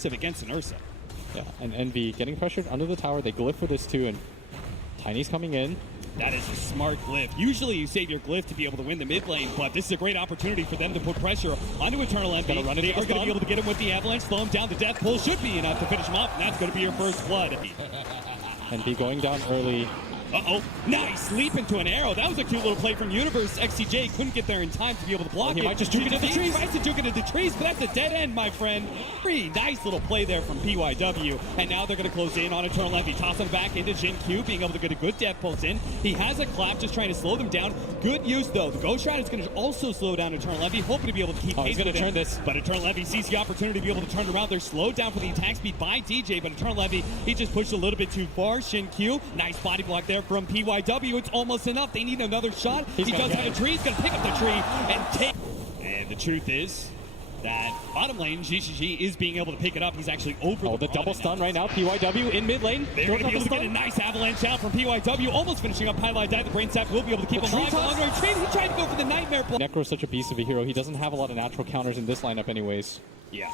aggressive against an Ursa. Yeah, and Envy getting pressured under the tower. They glyph for this too, and Tiny's coming in. That is a smart glyph. Usually you save your glyph to be able to win the mid lane, but this is a great opportunity for them to put pressure onto Eternal Envy. They are going to be able to get him with the avalanche, slow him down. The death pull should be enough to finish him off, and that's going to be your first blood. Envy going down early. Uh-oh, nice leap into an arrow. That was a cute little play from Universe. XCJ couldn't get there in time to be able to block it. He might just juke it into the trees. Tries to juke it into the trees, but that's a dead end, my friend. Pretty nice little play there from PYW. And now they're going to close in on Eternal Envy. Tossing back into Jin Q, being able to get a good death pulse in. He has a clap, just trying to slow them down. Good use, though. The Ghost Shroud is going to also slow down Eternal Envy, hoping to be able to keep pace. He's going to turn this. But Eternal Envy sees the opportunity to be able to turn around. They're slowed down for the attack speed by DJ, but Eternal Envy, he just pushed a little bit too far. Shin Q, nice body block there from PYW. It's almost enough. They need another shot. He does have a tree. He's going to pick up the tree and take. And the truth is that bottom lane, GGG is being able to pick it up. He's actually over the double stun right now. PYW in mid lane. They're going to be able to get a nice avalanche out from PYW. Almost finishing up Highlight Die. The Brain Sap will be able to keep him alive. Long range trade. He tried to go for the Nightmare block. Necro's such a beast of a hero. He doesn't have a lot of natural counters in this lineup anyways. Yeah.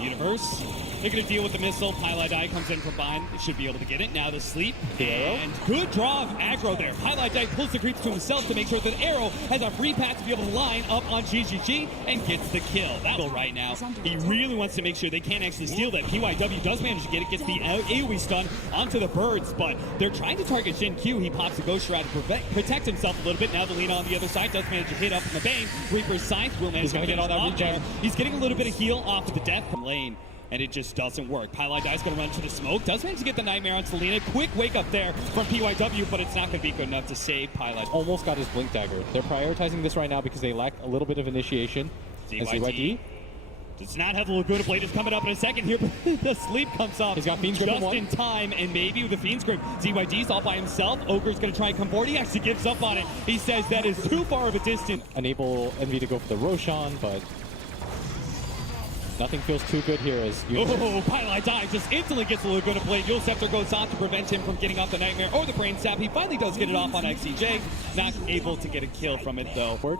Universe, they're going to deal with the missile. Highlight Die comes in from behind. They should be able to get it. Now the sleep. And good draw of aggro there. Highlight Die pulls the creeps to himself to make sure that Arrow has a free path to be able to line up on GGG and gets the kill. That'll right now. He really wants to make sure they can't actually steal that. PYW does manage to get it. Gets the AoE stun onto the birds, but they're trying to target Jin Q. He pops the Ghost Shroud to protect himself a little bit. Now the Lina on the other side does manage to hit up from the Bane. Reaper's Scythe will manage to get all that regen. He's getting a little bit of heal off of the death from lane, and it just doesn't work. Highlight Die's going to run to the smoke. Does manage to get the Nightmare on Selena. Quick wake up there from PYW, but it's not going to be good enough to save Pilot. Almost got his Blink Dagger. They're prioritizing this right now because they lack a little bit of initiation. ZYD does not have the Laguna Blade. Is coming up in a second here, but the sleep comes off. He's got Fiend's Grip just in time, and maybe with the Fiend's Grip, ZYD's all by himself. Ogre's going to try and come forward. He actually gives up on it. He says that is too far of a distance. Enable Envy to go for the Roshan, but nothing feels too good here as Pilot Die just instantly gets the Laguna Blade. Yule Scepter goes off to prevent him from getting off the Nightmare or the Brain Sap. He finally does get it off on XCJ. Not able to get a kill from it, though.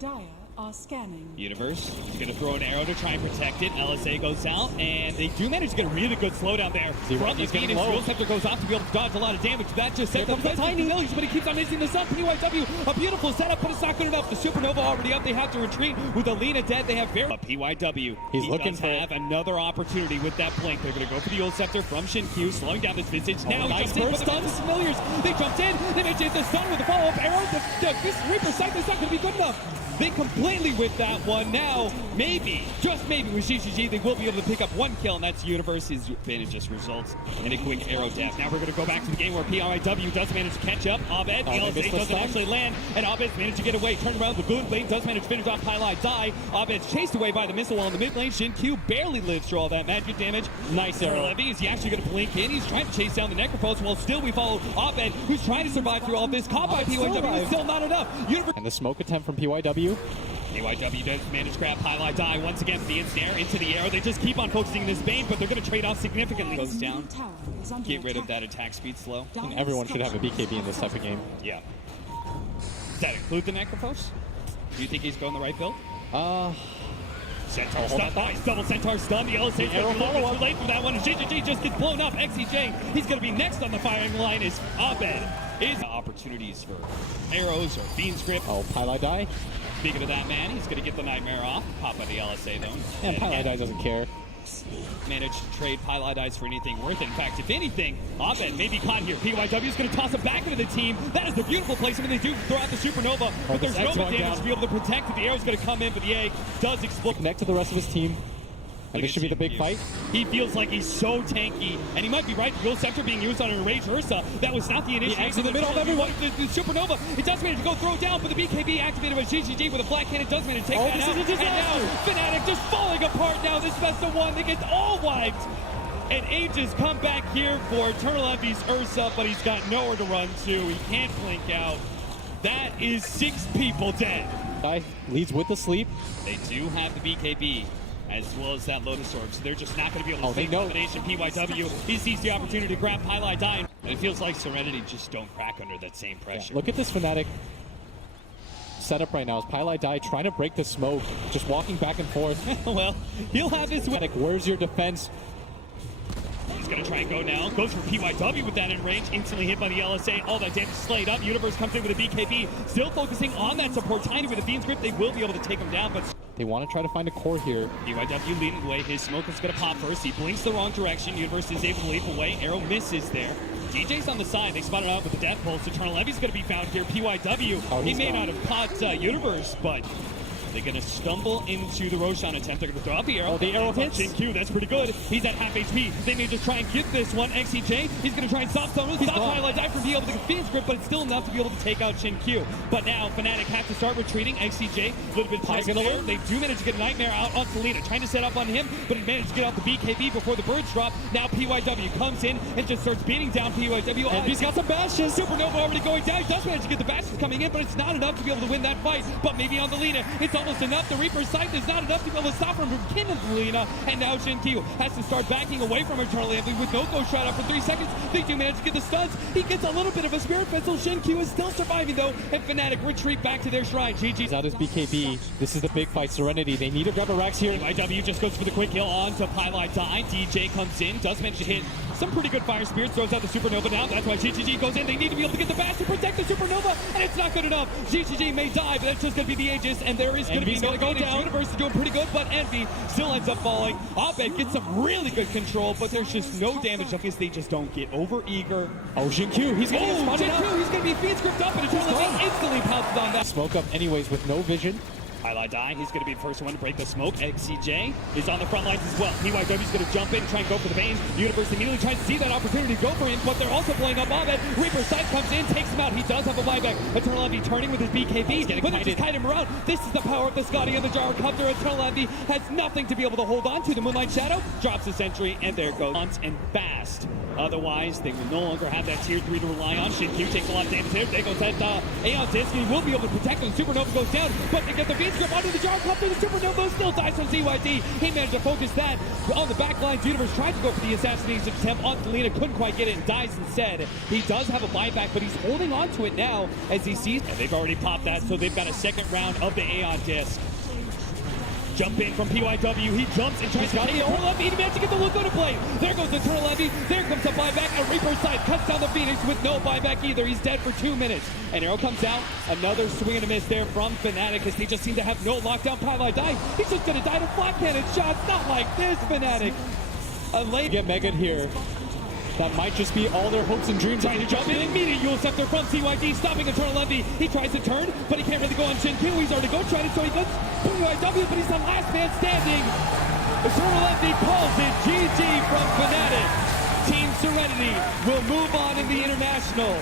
Dire are scanning. Universe is going to throw an arrow to try and protect it. LSA goes out, and they do manage to get a really good slowdown there. From the Phoenix, Yule Scepter goes off to be able to dodge a lot of damage. That just sets up the tiny village, but he keeps on missing the sun. PYW, a beautiful setup, but it's not good enough. The Supernova already up. They have to retreat with Alina dead. They have very. But PYW, he's looking to have another opportunity with that blink. They're going to go for the Yule Scepter from Shin Q, slowing down this Visage. Now he jumps in, but the familiars. They jumped in. They made the stun with the follow-up arrow. This Reaper Scythe is not going to be good enough. They completely with that one. Now, maybe, just maybe with GGG, they will be able to pick up one kill, and that's Universe. His advantage just results in a quick arrow death. Now we're going to go back to the game where PYW does manage to catch up. Abed, LSA doesn't actually land, and Abed's managed to get away. Turn around, the Boon Blade does manage to finish off Highlight Die. Abed's chased away by the missile while in the mid lane. Shin Q barely lives through all that magic damage. Nice arrow. Levy, is he actually going to blink in? He's trying to chase down the Necropulse, while still we follow Abed, who's trying to survive through all this. Caught by PYW, it's still not enough. And the smoke attempt from PYW. PYW does manage to grab Highlight Die once again for the ensnare into the air. They just keep on focusing this Bane, but they're going to trade off significantly. Goes down. Get rid of that attack speed slow. And everyone should have a BKB in this type of game. Yeah. Does that include the Necrophos? Do you think he's going the right build? Centaur stun. Nice double Centaur stun. The LSA is going to be a little bit too late for that one. GGG just gets blown up. XCJ, he's going to be next on the firing line as Abed is opportunities for arrows or Fiend's Grip. Pilot Die. Speaking of that man, he's going to get the Nightmare off. Pop out the LSA though. And Pilot Die doesn't care. Managed to trade Pilot Dies for anything worth it. In fact, if anything, Abed may be caught here. PYW is going to toss him back into the team. That is the beautiful place. I mean, they do throw out the Supernova, but there's no damage to be able to protect it. The arrow's going to come in, but the egg does explode. Connect to the rest of his team. And this should be the big fight. He feels like he's so tanky, and he might be right. The Yule Scepter being used on an Enraged Ursa. That was not the initiation. In the middle of everyone. The Supernova, it does manage to go throw down, but the BKB activated by GGG with a Black Cannon does manage to take that out. And now Fnatic just falling apart now. This best of one, they get all wiped. And Aegis come back here for Eternal Envy's Ursa, but he's got nowhere to run to. He can't blink out. That is 6 people dead. Die leads with the sleep. They do have the BKB, as well as that Lotus Orb, so they're just not going to be able to take combination. PYW, he sees the opportunity to grab Highlight Die, and it feels like Serenity just don't crack under that same pressure. Yeah, look at this Fnatic setup right now is Pylai Die trying to break the smoke, just walking back and forth. Well, he'll have his win. Like, where's your defense? He's gonna try and go now. Goes for PYW with that in range. Instantly hit by the LSA. All that damage slayed up. Universe comes in with a BKB. Still focusing on that support. Tiny with a Fiend's Grip. They will be able to take him down, but They want to try to find a core here. PYW leading the way. His smoke is gonna pop first. He blinks the wrong direction. Universe is able to leap away. Arrow misses there. DJ's on the side. They spotted out with the Death Pulse. Eternal Levy's gonna be found here. PYW. He may not have caught Universe, but they're going to stumble into the Roshan attempt. They're going to throw out the arrow. Oh, the arrow hits. Shin-Q, that's pretty good. He's at half HP. They may just try and get this one. XCJ, he's going to try and stop someone. Stop Twilight Die from being able to get Fiend's Grip, but it's still enough to be able to take out Shin-Q. But now Fnatic have to start retreating. XCJ, a little bit poison there. They do manage to get a Nightmare out on Selena. Trying to set up on him, but he managed to get out the BKB before the birds drop. Now PYW comes in and just starts beating down PYW. And he's got some bashes. Supernova already going down. He does manage to get the bashes coming in, but it's not enough to be able to win that fight. But maybe on the Lina, it's almost enough. The Reaper's sight is not enough to be able to stop him from killing the Lina. And now Shin-Q has to start backing away from Eternal Envy with no go shot after 3 seconds. They do manage to get the stuns. He gets a little bit of a Spirit Vessel. Shin-Q is still surviving though, and Fnatic retreat back to their shrine. GG's out his BKB. This is the big fight. Serenity, they need to grab a Rax here. PYW just goes for the quick kill on to Pylai Die. DJ comes in, does manage to hit some pretty good fire spirits, throws out the Supernova now. That's why GGG goes in. They need to be able to get the bash to protect the Supernova, and it's not good enough. GGG may die, but that's just going to be the Aegis, and there is going to be no go down. Universe is doing pretty good, but Envy still ends up falling. Abed gets some really good control, but there's just no damage. I guess they just don't get over eager. Oh, Shin-Q, he's going to get spotted out. He's going to be Fiend's Gripped up, and Eternal Envy instantly pounces on that. Smoke up anyways with no vision. Pylai Die, he's going to be the first one to break the smoke. XCJ is on the front lines as well. PYW's going to jump in, try and go for the veins. Universe immediately tries to see that opportunity to go for him, but they're also blowing up Abed. Reaper's Sight comes in, takes him out. He does have a buyback. Eternal Envy turning with his BKB, but they just kite him around. This is the power of the Scotty and the Jar Copter. Eternal Envy has nothing to be able to hold on to. The Moonlight Shadow drops the sentry, and there goes Hunt and Fast. Otherwise, they will no longer have that tier 3 to rely on. Shin-Q takes a lot of damage there. There goes that Aeon Disc. He will be able to protect them. Supernova goes down, but they get the Fiend's Grip onto the Jar Copter. The Supernova still dies from ZYD. He managed to focus that on the back lines. Universe tried to go for the assassination attempt on Selena, couldn't quite get it and dies instead. He does have a buyback, but he's holding on to it now as he sees. And they've already popped that, so they've got a second round of the Aeon Disc. Jump in from PYW. He jumps and tries to get Eternal Envy. He managed to get the look into play. There goes Eternal Envy. There comes the buyback. And Reaper's Sight cuts down the Phoenix with no buyback either. He's dead for 2 minutes. And arrow comes out. Another swing and a miss there from Fnatic as they just seem to have no lockdown. Pylai Die. He's just going to die to flat cannon shots. Not like this, Fnatic. A late Get Megan here. That might just be all their hopes and dreams. Trying to jump in, immediate Yule Scepter from CYD, stopping Eternal Envy. He tries to turn, but he can't really go on Shin-Q. He's already go tried it, so he goes PYW, but he's the last man standing. Eternal Envy calls it GG from Fnatic. Team Serenity will move on in the International.